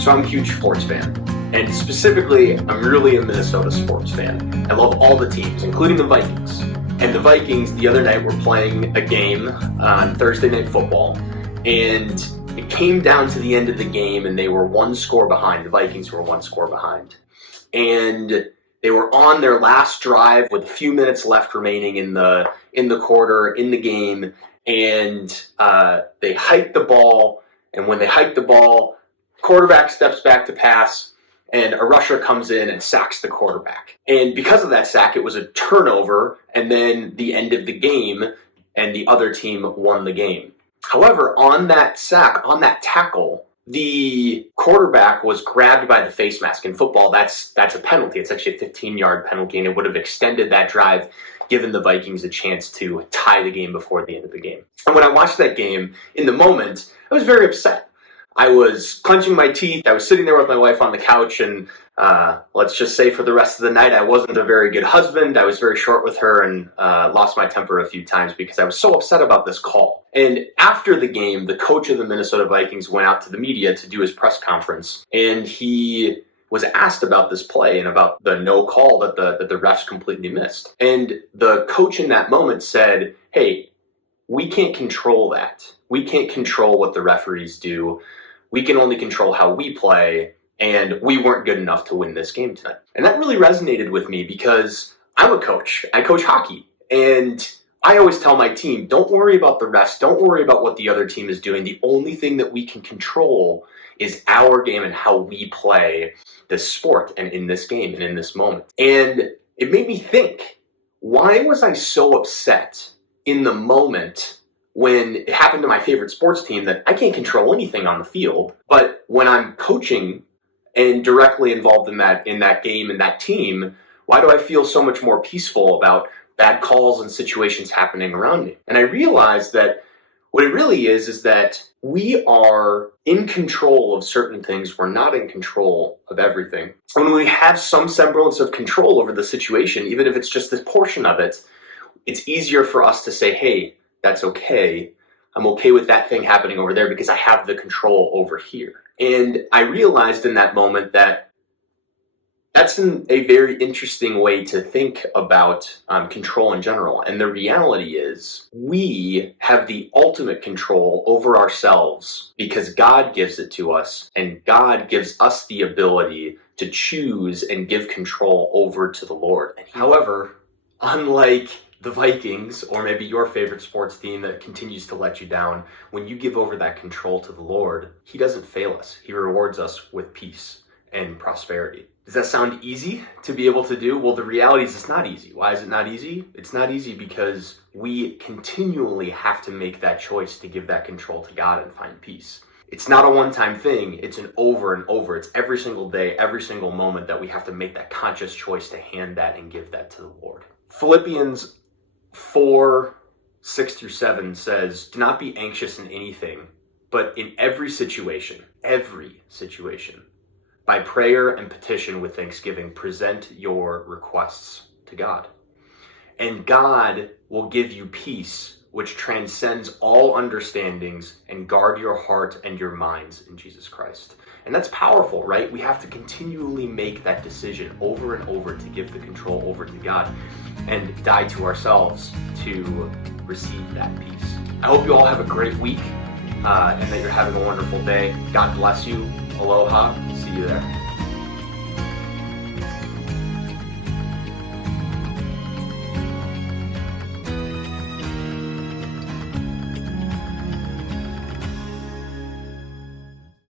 So I'm a huge sports fan, and specifically, I'm really a Minnesota sports fan. I love all the teams, including the Vikings. And the Vikings, the other night, were playing a game on Thursday Night Football, and it came down to the end of the game, and they were one score behind. The Vikings were one score behind. And they were on their last drive with a few minutes left remaining in the quarter, in the game, and they hiked the ball, and when they hiked the ball, quarterback steps back to pass, and a rusher comes in and sacks the quarterback. And because of that sack, it was a turnover, and then the end of the game, and the other team won the game. However, on that sack, on that tackle, the quarterback was grabbed by the face mask. In football, that's a penalty. It's actually a 15-yard penalty, and it would have extended that drive, given the Vikings a chance to tie the game before the end of the game. And when I watched that game, in the moment, I was very upset. I was clenching my teeth. I was sitting there with my wife on the couch, and let's just say for the rest of the night, I wasn't a very good husband. I was very short with her and lost my temper a few times because I was so upset about this call. And after the game, the coach of the Minnesota Vikings went out to the media to do his press conference, and he was asked about this play and about the no call that the refs completely missed. And the coach in that moment said, "Hey, we can't control that. We can't control what the referees do. We can only control how we play, and we weren't good enough to win this game tonight." And that really resonated with me because I'm a coach. I coach hockey, and I always tell my team, don't worry about the refs. Don't worry about what the other team is doing. The only thing that we can control is our game and how we play this sport and in this game and in this moment. And it made me think, why was I so upset in the moment when it happened to my favorite sports team that I can't control anything on the field, but when I'm coaching and directly involved in that game and that team, why do I feel so much more peaceful about bad calls and situations happening around me? And I realized that what it really is that we are in control of certain things. We're not in control of everything. And when we have some semblance of control over the situation, even if it's just this portion of it, it's easier for us to say, hey, that's okay. I'm okay with that thing happening over there because I have the control over here. And I realized in that moment that that's a very interesting way to think about control in general. And the reality is we have the ultimate control over ourselves because God gives it to us, and God gives us the ability to choose and give control over to the Lord. However, unlike the Vikings, or maybe your favorite sports team that continues to let you down, when you give over that control to the Lord, He doesn't fail us. He rewards us with peace and prosperity. Does that sound easy to be able to do? Well, the reality is it's not easy. Why is it not easy? It's not easy because we continually have to make that choice to give that control to God and find peace. It's not a one-time thing. It's an over and over. It's every single day, every single moment that we have to make that conscious choice to hand that and give that to the Lord. Philippians 4:6-7 says, "Do not be anxious in anything, but in every situation, by prayer and petition with thanksgiving, present your requests to God. And God will give you peace, which transcends all understandings, and guard your heart and your minds in Jesus Christ." And that's powerful, right? We have to continually make that decision over and over to give the control over to God and die to ourselves to receive that peace. I hope you all have a great week and that you're having a wonderful day. God bless you. Aloha. See you there.